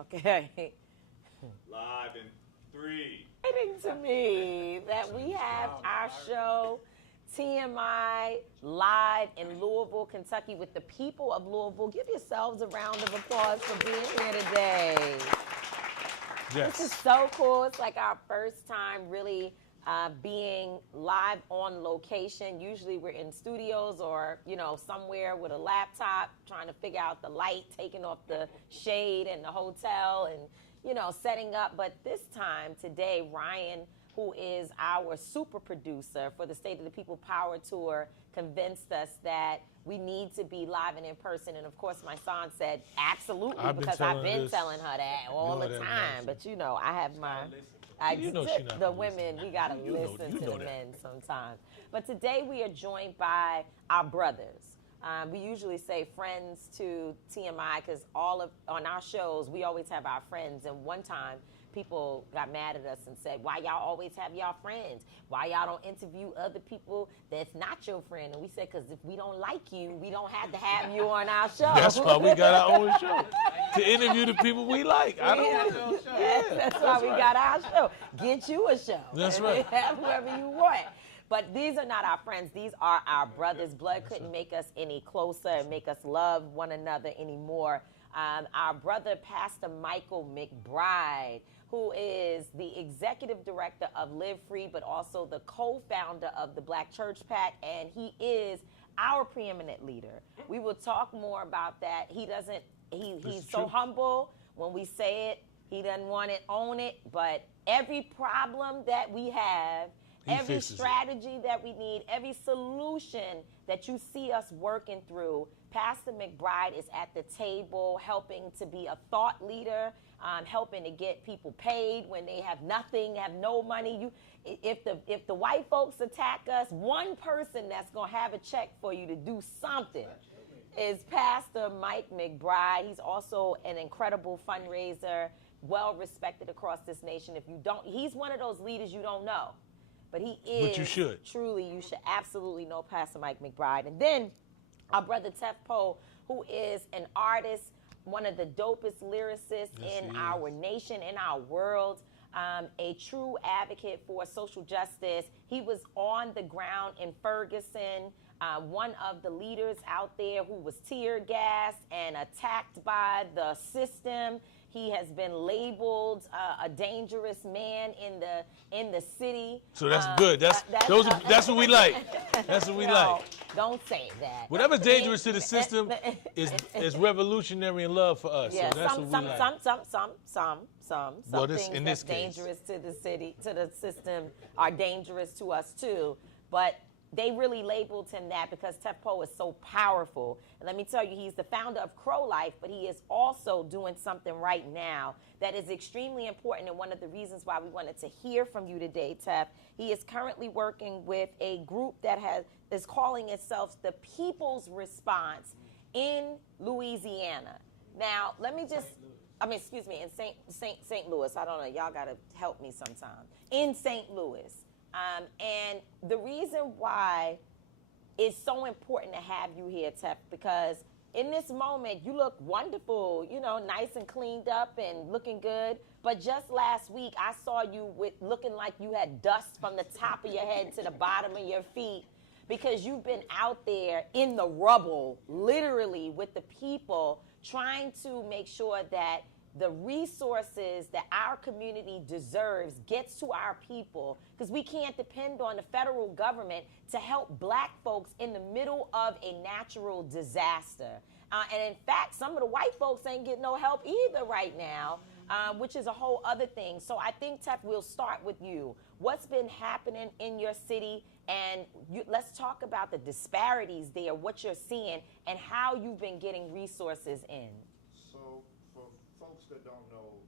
Okay. Live in 3. Exciting to me that we have our show, TMI, live in Louisville, Kentucky, with the people of Louisville. Give yourselves a round of applause for being here today. Yes. This is so cool. It's like our first time really being live on location. Usually we're in studios or, somewhere with a laptop trying to figure out the light, taking off the shade in the hotel and, setting up. But this time, today, Ryan, who is our super producer for the State of the People Power Tour, convinced us that we need to be live and in person. And of course, my son said, absolutely, because I've been telling her that all the time. But I have my, the women, we got to listen to the men sometimes. But today we are joined by our brothers. We usually say friends to TMI because on our shows, we always have our friends. And one time, people got mad at us and said, why y'all always have y'all friends? Why y'all don't interview other people that's not your friend? And we said, because if we don't like you, we don't have to have you on our show. That's why we got our own show, to interview the people we like. That's why we got our show. Get you a show. That's right. Have whoever you want. But these are not our friends. These are our brothers. Blood couldn't make us any closer and make us love one another anymore. Our brother, Pastor Michael McBride, who is the executive director of Live Free, but also the co-founder of the Black Church PAC, and he is our preeminent leader. We will talk more about that. He's so humble when we say it. He doesn't want to own it, but every problem that we have, every strategy that we need, every solution that you see us working through, Pastor McBride is at the table helping to be a thought leader, helping to get people paid when they have nothing, have no money. If the white folks attack us, one person that's going to have a check for you to do something is Pastor Mike McBride. He's also an incredible fundraiser, well respected across this nation. He's one of those leaders you don't know. But he is. But you should. Truly, you should absolutely know Pastor Mike McBride. And then our brother Tef Poe, who is an artist, one of the dopest lyricists in our nation, in our world, a true advocate for social justice. He was on the ground in Ferguson, one of the leaders out there who was tear gassed and attacked by the system. He has been labeled a dangerous man in the city. So that's good. That's what we like. That's what we like. Don't say that. Whatever's dangerous to the system is revolutionary in love for us. Yeah, so that's what we like. Some well, things that's dangerous to the city, to the system, are dangerous to us too. But they really labeled him that because Tef Poe is so powerful. And let me tell you, he's the founder of Crow Life, but he is also doing something right now that is extremely important, and one of the reasons why we wanted to hear from you today, Tef. He is currently working with a group that is calling itself the People's Response in Louisiana. Now, in St. Louis. I don't know. Y'all got to help me sometime. In St. Louis. And the reason why it's so important to have you here, Tef, because in this moment, you look wonderful, nice and cleaned up and looking good. But just last week, I saw you looking like you had dust from the top of your head to the bottom of your feet, because you've been out there in the rubble, literally, with the people, trying to make sure that the resources that our community deserves gets to our people, because we can't depend on the federal government to help black folks in the middle of a natural disaster. And in fact, some of the white folks ain't getting no help either right now, which is a whole other thing. So I think, Tef, we'll start with you. What's been happening in your city? And let's talk about the disparities there, what you're seeing, and how you've been getting resources in. So, for folks that don't know,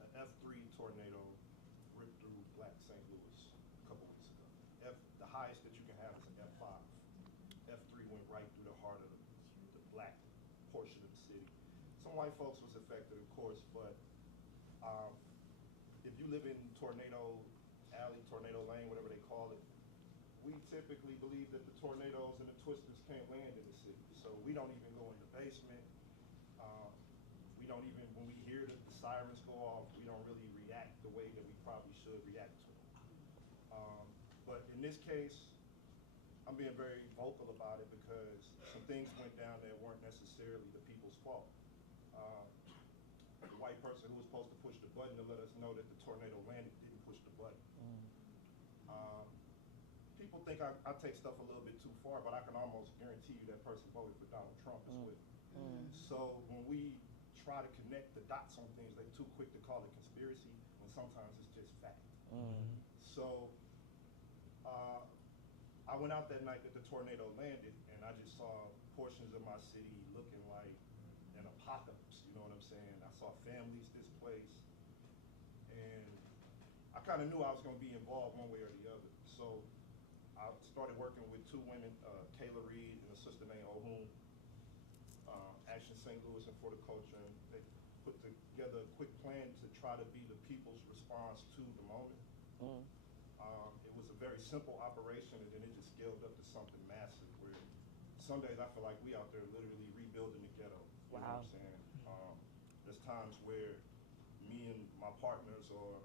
an F3 tornado ripped through Black St. Louis a couple weeks ago. The highest that you can have is an F5. F3 went right through the heart of the black portion of the city. Some white folks was affected, of course, but if you live in Tornado Alley, Tornado Lane, whatever they call it, we typically believe that the tornadoes and the twisters can't land in the city. So we don't even go in the basement. We don't even, when we hear the sirens go off, we don't really react the way that we probably should react to them. But in this case, I'm being very vocal about it because some things went down that weren't necessarily the people's fault. The white person who was supposed to push the button to let us know that the tornado landed didn't push the button. People think I take stuff a little bit too far, but I can almost guarantee you that person voted for Donald Trump as well. So when we try to connect the dots on things, they're too quick to call it conspiracy when sometimes it's just fact. So I went out that night that the tornado landed, and I just saw portions of my city looking like an apocalypse, you know what I'm saying? I saw families displaced, and I kind of knew I was going to be involved one way or the other. So I started working with two women, Kayla Reed and a sister named Ohun, Action St. Louis and For the Culture, and they put together a quick plan to try to be the people's response to the moment. It was a very simple operation, and then it just scaled up to something massive where some days I feel like we out there literally rebuilding the ghetto. You know what I'm saying? There's times where me and my partners are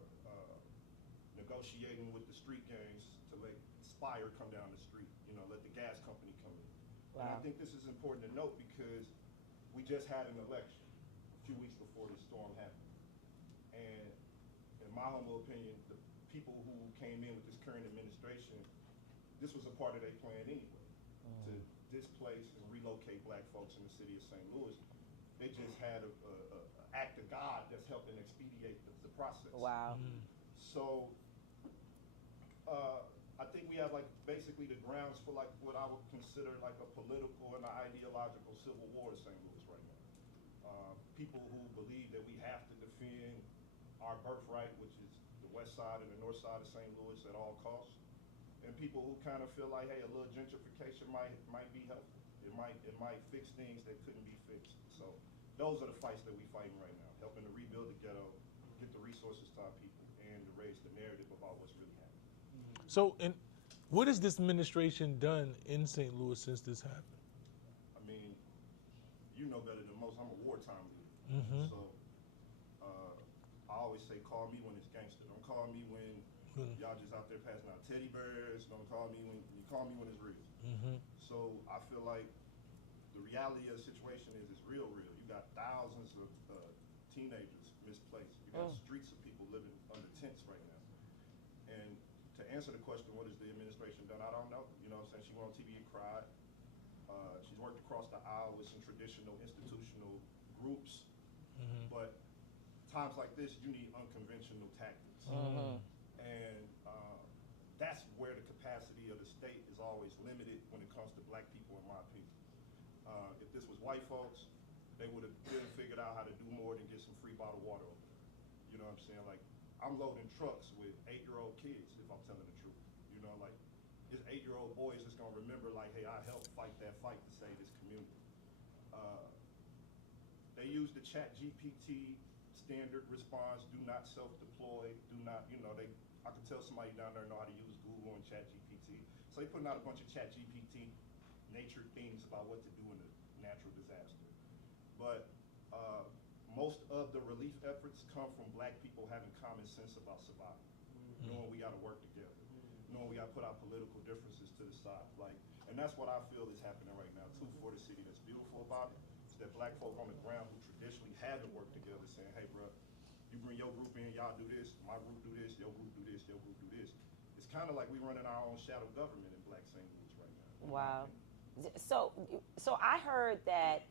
negotiating with the street gangs to let Spire come down the street, you know, let the gas company come in. And I think this is important to note because we just had an election a few weeks before this storm happened. And in my humble opinion, the people who came in with this current administration, this was a part of their plan anyway, to displace and relocate black folks in the city of St. Louis. They just had an act of God that's helping expedite the process. So I think we have like basically the grounds for like what I would consider like a political and an ideological civil war in St. Louis right now. People who believe that we have to defend our birthright, which is the west side and the north side of St. Louis at all costs, and people who kind of feel like, hey, a little gentrification might be helpful. It might fix things that couldn't be fixed. So those are the fights that we're fighting right now, helping to rebuild the ghetto, get the resources to our people, and to raise the narrative about what's really happening. So, and what has this administration done in St. Louis since this happened? I mean, you know better than most. I'm a wartime leader. So I always say, call me when it's gangster. Don't call me when y'all just out there passing out teddy bears. Don't call me when it's real. So I feel like the reality of the situation is it's real. You got thousands of teenagers misplaced. You got streets of people living under tents right now. And to answer the question, what has the administration done? I don't know. You know what I'm saying? She went on TV and cried. She's worked across the aisle with some traditional institutional groups. But times like this, you need unconventional tactics. And that's where the capacity of the state is always limited when it comes to black people, in my opinion. If this was white folks, they would have figured out how to do more than get some free bottled water over there. You know what I'm saying? Like, I'm loading trucks with 8-year-old kids, if I'm telling the truth. You know, like, it's 8-year-old boys that's gonna remember, like, hey, I helped fight that fight to save this community. They use the ChatGPT standard response, do not self-deploy, do not, you know, I can tell somebody down there know how to use Google and ChatGPT. So they putting out a bunch of ChatGPT nature things about what to do in a natural disaster. But most of the relief efforts come from black people having common sense about survival, knowing we gotta work together, knowing we gotta put our political differences to the side. Like, and that's what I feel is happening right now too for the city. That's beautiful about it. That black folk on the ground who traditionally haven't worked together saying, hey, bro, you bring your group in, y'all do this, my group do this, your group do this, your group do this. It's kind of like we running our own shadow government in Black St. Louis right now. Wow. So I heard that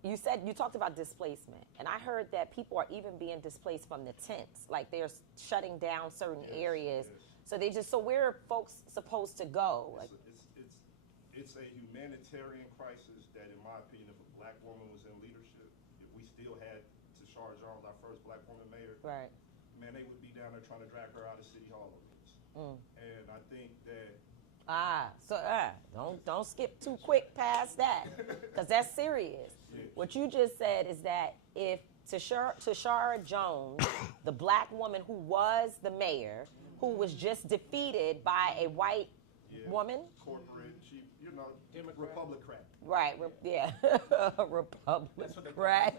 you talked about displacement, and I heard that people are even being displaced from the tents, like they're shutting down certain areas. Yes. So where are folks supposed to go? It's a humanitarian crisis that, in my opinion, if a black woman was in leadership, if we still had Tashara Jones, our first black woman mayor, right, man, they would be down there trying to drag her out of City Hall over this. And I think that don't skip too quick past that, because that's serious. What you just said is that if Tashara Jones, the black woman who was the mayor, who was just defeated by a white woman, corporate, Democrat. Right. Yeah. Republic. That's what they call Right.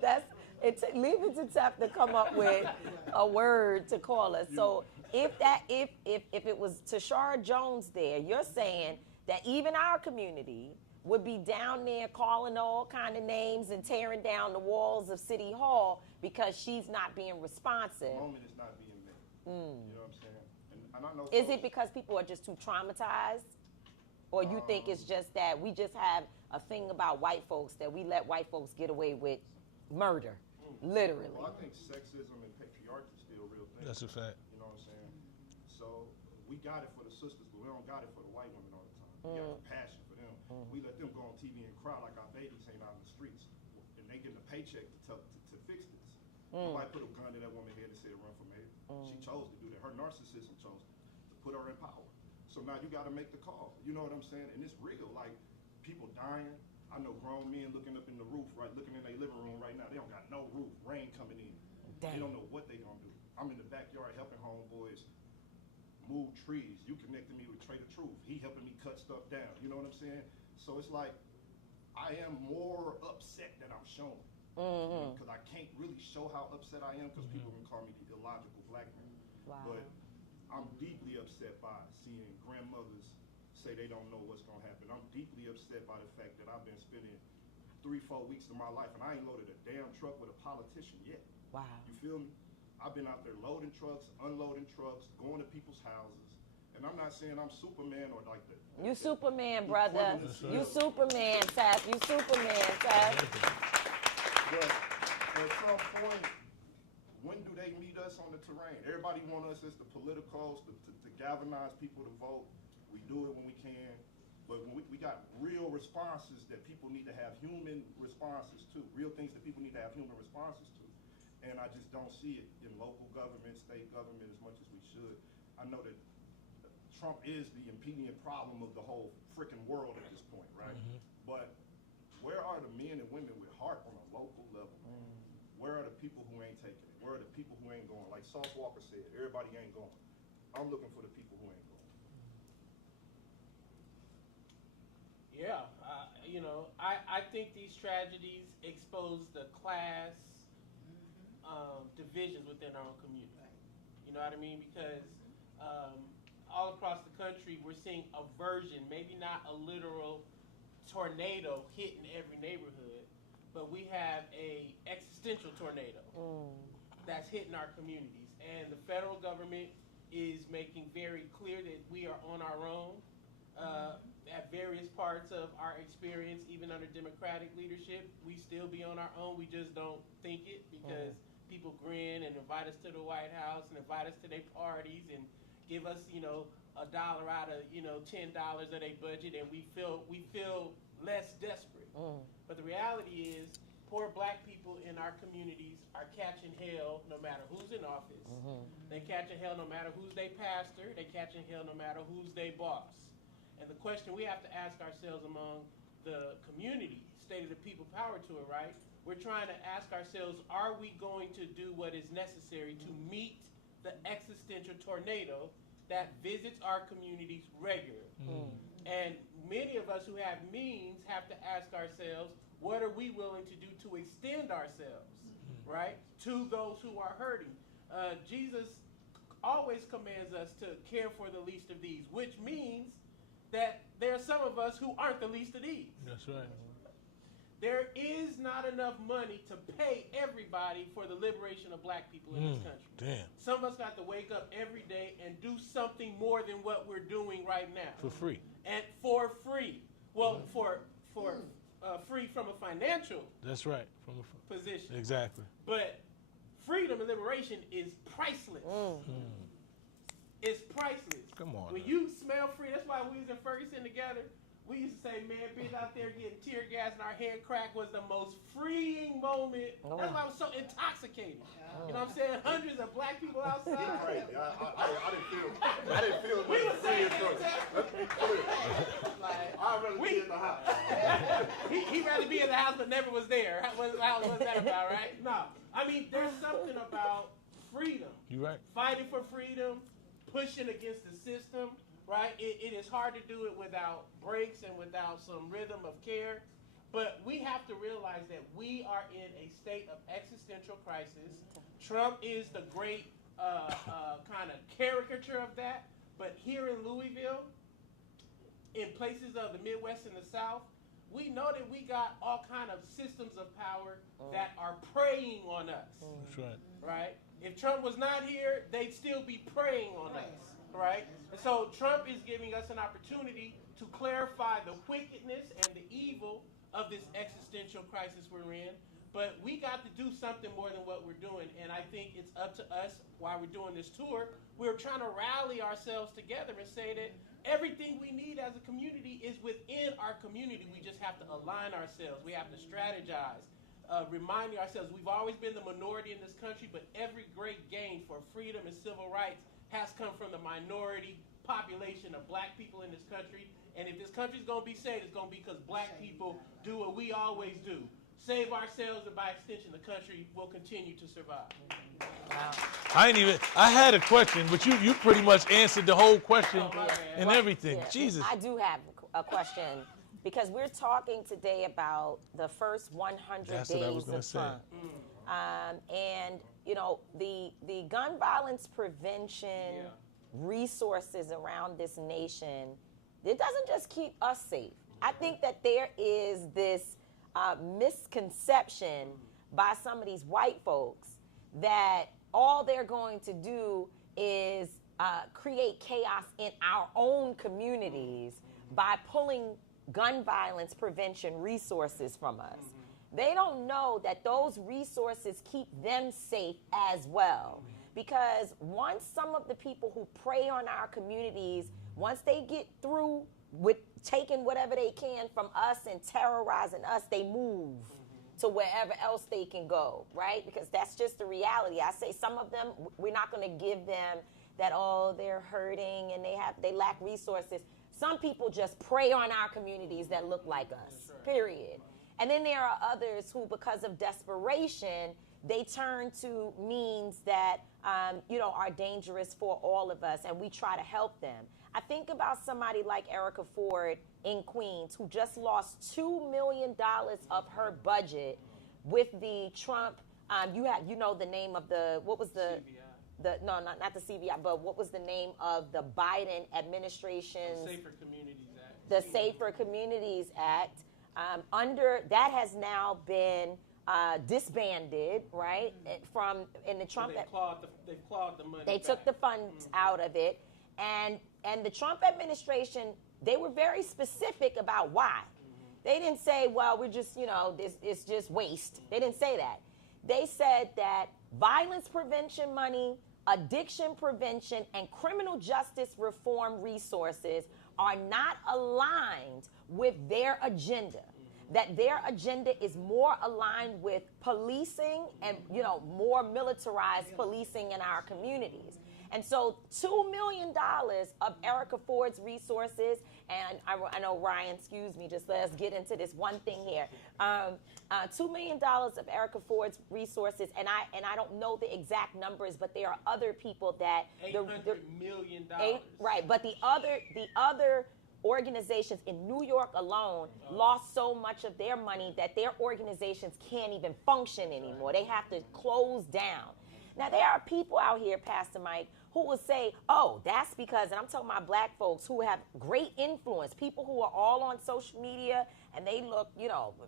That's it. Leave it to Tef to come up with a word to call us. So if it was Tashara Jones there, you're saying that even our community would be down there calling all kind of names and tearing down the walls of City Hall because she's not being responsive. The moment is not being made. You know what I'm saying? And I know. Is folks- it because people are just too traumatized? Or you think it's just that we just have a thing about white folks that we let white folks get away with murder, literally? Well, I think sexism and patriarchy is still real things. That's a fact. You know what I'm saying? So we got it for the sisters, but we don't got it for the white women all the time. We got compassion for them. We let them go on TV and cry like our babies ain't out in the streets, and they getting a paycheck to fix this. Nobody put a gun to that woman's head and said run for mayor. She chose to do that. Her narcissism chose to put her in power. So now you got to make the call. You know what I'm saying? And it's real. Like, people dying. I know grown men looking up in the roof, right, looking in their living room right now. They don't got no roof. Rain coming in. Damn. They don't know what they gonna do. I'm in the backyard helping homeboys move trees. You connected me with Trader Truth. He helping me cut stuff down. You know what I'm saying? So it's like, I am more upset than I'm showing. Because I can't really show how upset I am because people can call me the illogical black man. Wow. But I'm deeply upset by seeing grandmothers say they don't know what's gonna happen. I'm deeply upset by the fact that I've been spending 3-4 weeks of my life and I ain't loaded a damn truck with a politician yet. Wow. You feel me? I've been out there loading trucks, unloading trucks, going to people's houses. And I'm not saying I'm Superman or like the You Superman, brother. That's You right. Superman, Tef. You Superman, Tef. But at some point, when do they meet us on the terrain? Everybody want us as the politicals to galvanize people to vote. We do it when we can. But when we got real responses that people need to have human responses to, real things that people need to have human responses to. And I just don't see it in local government, state government as much as we should. I know that Trump is the impeding problem of the whole freaking world at this point, right? But where are the men and women with heart on a local level? Where are the people who ain't taking it? Where are the people who ain't going? Like Sauce Walker said, everybody ain't going. I'm looking for the people who ain't going. Yeah, I think these tragedies expose the class divisions within our own community. You know what I mean? Because all across the country, we're seeing a version, maybe not a literal tornado hitting every neighborhood, but we have a existential tornado that's hitting our communities. And the federal government is making very clear that we are on our own. At various parts of our experience, even under Democratic leadership, we still be on our own. We just don't think it because people grin and invite us to the White House and invite us to their parties and give us, $1 out of, $10 of their budget, and we feel less desperate. But the reality is, poor black people in our communities are catching hell no matter who's in office. They catching hell no matter who's their pastor. They catching hell no matter who's their boss. And the question we have to ask ourselves among the community, state of the people, power to it, right? We're trying to ask ourselves, are we going to do what is necessary to meet the existential tornado that visits our communities regularly? And many of us who have means have to ask ourselves, what are we willing to do to extend ourselves, right, to those who are hurting? Jesus always commands us to care for the least of these, which means that there are some of us who aren't the least of these. That's right. There is not enough money to pay everybody for the liberation of black people in this country. Damn. Some of us got to wake up every day and do something more than what we're doing right now. For free. And for free. Well, for free from a financial That's right. From position. exactly. But freedom and liberation is priceless. It's priceless. Come on. When you smell free, that's why we was in Ferguson together. We used to say, man, being out there getting tear gas and our head cracked was the most freeing moment. That's why I was so intoxicated. You know what I'm saying? Hundreds of black people outside. Crazy. I didn't feel We was saying that. Let's be clear. I'd rather be in the house. He'd rather be in the house but never was there. What's that about, right? No. I mean, there's something about freedom. You right. Fighting for freedom, pushing against the system, right? It is hard to do it without breaks and without some rhythm of care. But we have to realize that we are in a state of existential crisis. Trump is the great kind of caricature of that. But here in Louisville, in places of the Midwest and the South, we know that we got all kind of systems of power that are preying on us. That's right. Right? If Trump was not here, they'd still be preying on us. Right? And so Trump is giving us an opportunity to clarify the wickedness and the evil of this existential crisis we're in. But we got to do something more than what we're doing. And I think it's up to us, while we're doing this tour, we're trying to rally ourselves together and say that everything we need as a community is within our community. We just have to align ourselves. We have to strategize, reminding ourselves we've always been the minority in this country, but every great gain for freedom and civil rights has come from the minority population of black people in this country. And if this country's going to be saved, it's going to be because black people do what we always do. Save ourselves, and by extension, the country will continue to survive. Wow. I had a question, but you pretty much answered the whole question and everything. Yeah. Jesus. I do have a question, because we're talking today about the first 100 That's what I was days gonna of say. Trump. And, you know, the gun violence prevention resources around this nation, it doesn't just keep us safe. I think that there is this misconception by some of these white folks that all they're going to do is create chaos in our own communities by pulling gun violence prevention resources from us. They don't know that those resources keep them safe as well. Because once some of the people who prey on our communities, once they get through with taking whatever they can from us and terrorizing us, they move to wherever else they can go, right? Because that's just the reality. I say some of them, we're not going to give them that, oh, they're hurting and they lack resources. Some people just prey on our communities that look like us, period. And then there are others who, because of desperation, they turn to means that, are dangerous for all of us, and we try to help them. I think about somebody like Erica Ford in Queens, who just lost $2 million of her budget with the Trump. You know the name of what was the CBI. Not the CBI, but what was the name of the Biden administration's Safer Communities Act. the Safer Communities Act? Under that has now been disbanded, right? In the Trump. So they clawed the money. They took the funds out of it, and the Trump administration, they were very specific about why. They didn't say, well, we're just, it's just waste. They didn't say that. They said that violence prevention money, addiction prevention, and criminal justice reform resources are not aligned with their agenda. That their agenda is more aligned with policing and, more militarized policing in our communities. And so $2 million of Erica Ford's resources, and I know, Ryan, excuse me, just let us get into this one thing here. $2 million of Erica Ford's resources, and I don't know the exact numbers, but there are other people that $800 million. Right, but the other organizations in New York alone lost so much of their money that their organizations can't even function anymore. They have to close down. Now, there are people out here, Pastor Mike, who will say, oh, that's because, and I'm talking about black folks who have great influence, people who are all on social media, and they look,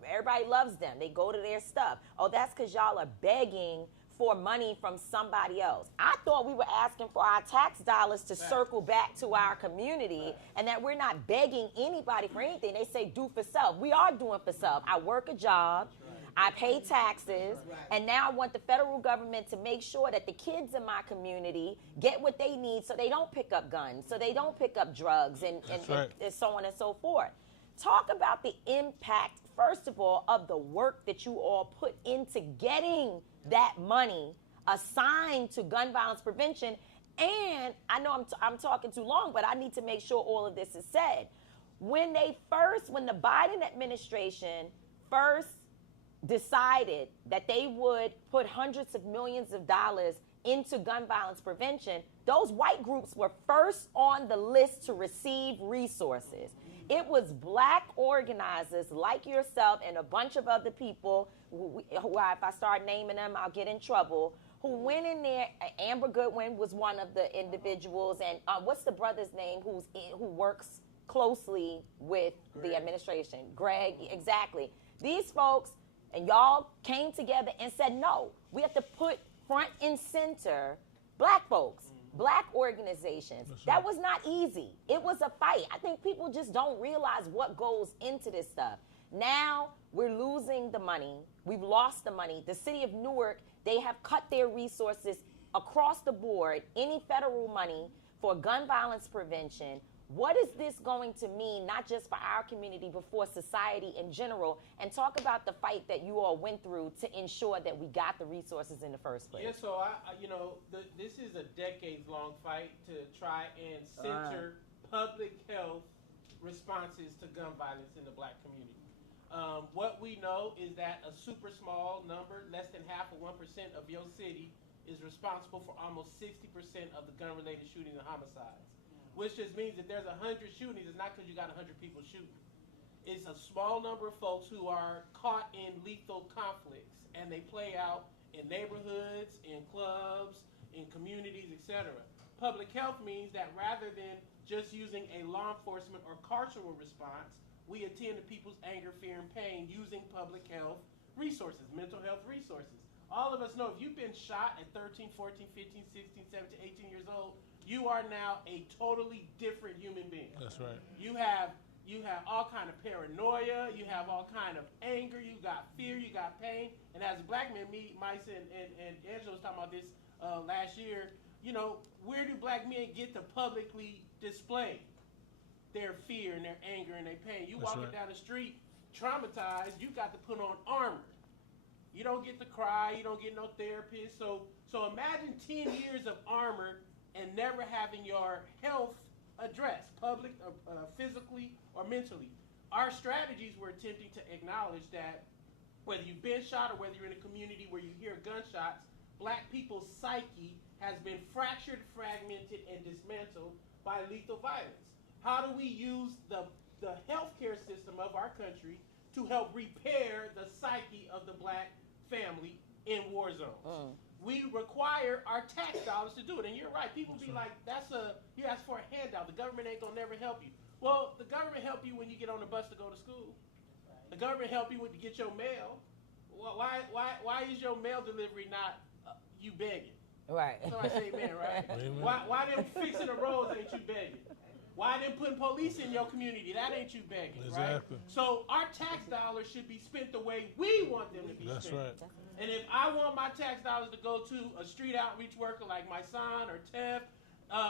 everybody loves them. They go to their stuff. Oh, that's because y'all are begging for money from somebody else. I thought we were asking for our tax dollars to circle back to our community, and that we're not begging anybody for anything. They say do for self. We are doing for self. I work a job. I pay taxes, and now I want the federal government to make sure that the kids in my community get what they need so they don't pick up guns, so they don't pick up drugs, and so on and so forth. Talk about the impact, first of all, of the work that you all put into getting that money assigned to gun violence prevention. And I know I'm talking too long, but I need to make sure all of this is said. When the Biden administration first decided that they would put hundreds of millions of dollars into gun violence prevention, those white groups were first on the list to receive resources. It was black organizers like yourself and a bunch of other people who if I start naming them, I'll get in trouble, who went in there. Amber Goodwin was one of the individuals, and what's the brother's name who works closely with the administration? Greg, exactly. These folks and y'all came together and said, no, we have to put front and center black folks, black organizations. That was not easy. It was a fight. I think people just don't realize what goes into this stuff. Now we're losing the money. We've lost the money. The city of Newark, they have cut their resources across the board, any federal money for gun violence prevention. What is this going to mean, not just for our community, but for society in general? And talk about the fight that you all went through to ensure that we got the resources in the first place. Yeah, so this is a decades-long fight to try and center public health responses to gun violence in the black community. What we know is that a super small number, less than half of 1% of your city, is responsible for almost 60% of the gun-related shootings and homicides. Which just means that there's 100 shootings, it's not because you got 100 people shooting. It's a small number of folks who are caught in lethal conflicts, and they play out in neighborhoods, in clubs, in communities, etc. Public health means that rather than just using a law enforcement or carceral response, we attend to people's anger, fear, and pain using public health resources, mental health resources. All of us know if you've been shot at 13, 14, 15, 16, 17, 18 years old, you are now a totally different human being. That's right. You have all kind of paranoia. You have all kind of anger. You got fear. You got pain. And as a black man, me, Mice, and Angela was talking about this last year. You know, where do black men get to publicly display their fear and their anger and their pain? You walking down the street traumatized. You got to put on armor. You don't get to cry. You don't get no therapist. So imagine 10 years of armor and never having your health addressed, public, physically, or mentally. Our strategies were attempting to acknowledge that whether you've been shot or whether you're in a community where you hear gunshots, black people's psyche has been fractured, fragmented, and dismantled by lethal violence. How do we use the healthcare system of our country to help repair the psyche of the black family in war zones? We require our tax dollars to do it. And you're right. People be like, you ask for a handout. The government ain't going to never help you. Well, the government help you when you get on the bus to go to school. The government help you when you get your mail. Well, why is your mail delivery not you begging? Right. So I say amen, right? Amen. Why them fixing the roads ain't you begging? Why them putting police in your community? That ain't you begging, Exactly. right? So our tax dollars should be spent the way we want them to be That's spent. right. And if I want my tax dollars to go to a street outreach worker like my son or Tev,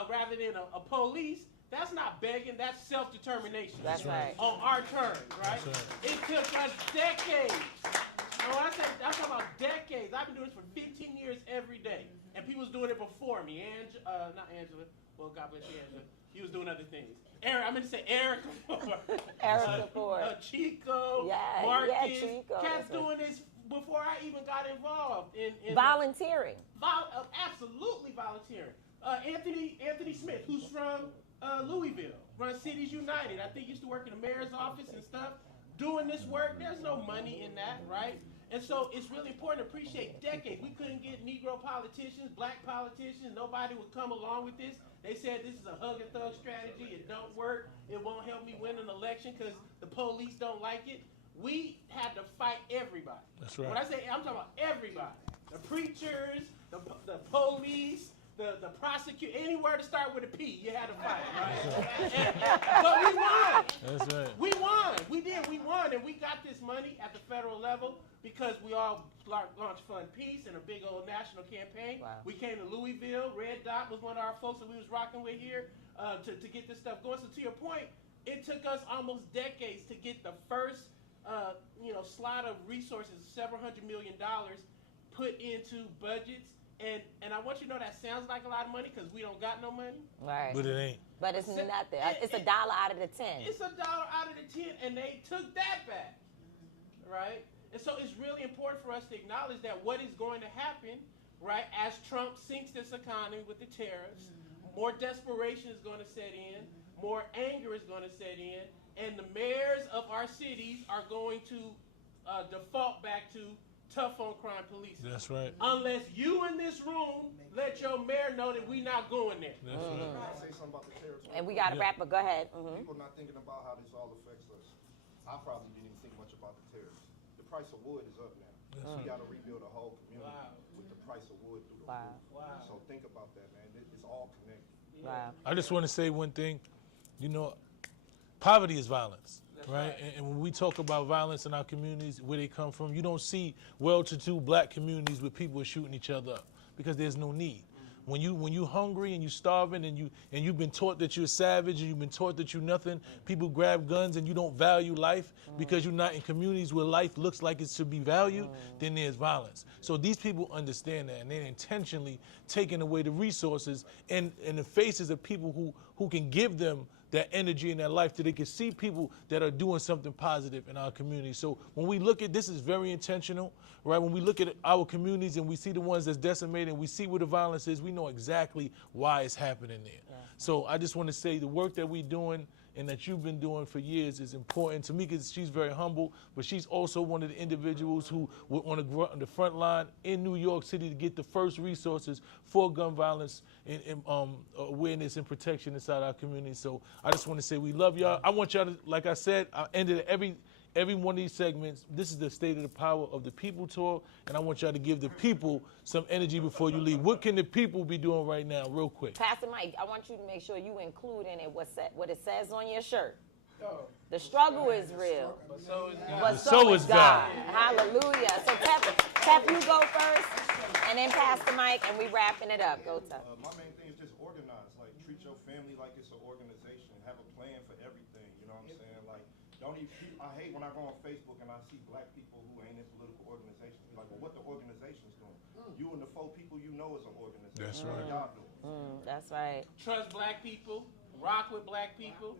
rather than a police, that's not begging, that's self-determination. That's right. On our terms, right? That's right. It took us decades. And when I'm talking about decades, I've been doing this for 15 years every day. And people was doing it before me. Not Angela. Well, God bless you, Angela. He was doing other things. I meant to say Erica Ford. Erica Ford. Chico. Yeah, Marcus. Chico. Cats doing this before I even got involved in Volunteering. Absolutely volunteering. Anthony Smith, who's from Louisville, runs Cities United. I think he used to work in the mayor's office and stuff. Doing this work, there's no money in that, right? And so it's really important to appreciate decades. We couldn't get Negro politicians, black politicians. Nobody would come along with this. They said this is a hug and thug strategy. It don't work. It won't help me win an election because the police don't like it. We had to fight everybody. That's right. When I say I'm talking about everybody, the preachers, the police, the prosecutor, anywhere to start with a P, you had to fight, right? But we won. That's right. We won. We did. We won, and we got this money at the federal level because we all launched Fund Peace and a big old national campaign. Wow. We came to Louisville. Red Dot was one of our folks that we was rocking with here to get this stuff going. So to your point, it took us almost decades to get the first slot of resources, several $100 million, put into budgets. And I want you to know that sounds like a lot of money because we don't got no money. Right. But it ain't. But it's nothing. It's $1 out of the 10. It's $1 out of the 10, and they took that back, right? And so it's really important for us to acknowledge that what is going to happen right? As Trump sinks this economy with the tariffs, more desperation is going to set in, more anger is going to set in, and the mayors of our cities are going to default back to tough on crime policing. That's right. Unless you in this room let your mayor know that we not going there. That's right. Can I say something about the tariffs? And we got to wrap, but go ahead. People not thinking about how this all affects us. I probably didn't even think much about the tariffs. The price of wood is up now. We got to rebuild a whole community with the price of wood through the roof. So think about that, man. It's all connected. Wow. I just want to say one thing. You know, poverty is violence, right? And when we talk about violence in our communities, where they come from, you don't see well-to-do black communities where people are shooting each other up because there's no need. When you hungry and you starving and you've been taught that you're a savage and you've been taught that you're nothing, people grab guns and you don't value life because you're not in communities where life looks like it should be valued, then there's violence. So these people understand that and they're intentionally taking away the resources in the faces of people who can give them that energy in their life so they can see people that are doing something positive in our community. So when we look at this, is very intentional, right? When we look at our communities and we see the ones that's decimated and we see where the violence is, we know exactly why it's happening there. Yeah. So I just want to say the work that we're doing and that you've been doing for years is important to me because she's very humble, but she's also one of the individuals who were on the front line in New York City to get the first resources for gun violence and awareness and protection inside our community. So I just want to say we love y'all. I want y'all to, like I said, I ended every one of these segments. This is the State of the Power of the People tour, and I want y'all to give the people some energy before you leave. What can the people be doing right now, real quick? Pastor Mike, I want you to make sure you include in it what it says on your shirt. The struggle is real, But so is God. but so is God. Hallelujah. So Tep, you go first, and then Pastor Mike, and we wrapping it up. Go, Tep. My main thing is just organize. Like, treat your family like it's an organization. Have a plan for everything. You know what I'm saying? Like, don't even. I hate when I go on Facebook and I see black people who ain't in political organizations. Be like, well, what the organization's doing? You and the 4 people you know is an organization. That's What right. y'all doing? That's right. Trust black people. Rock with black people.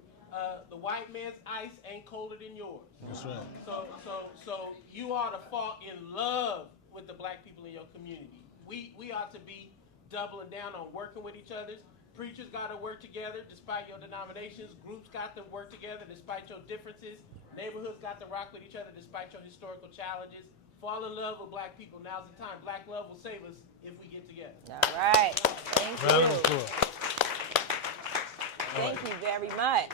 The white man's ice ain't colder than yours. That's right. So you ought to fall in love with the black people in your community. We ought to be doubling down on working with each other. Preachers got to work together despite your denominations. Groups got to work together despite your differences. Neighborhoods got to rock with each other despite your historical challenges. Fall in love with black people. Now's the time. Black love will save us if we get together. All right. Thank Round of you. applause. Thank you very much.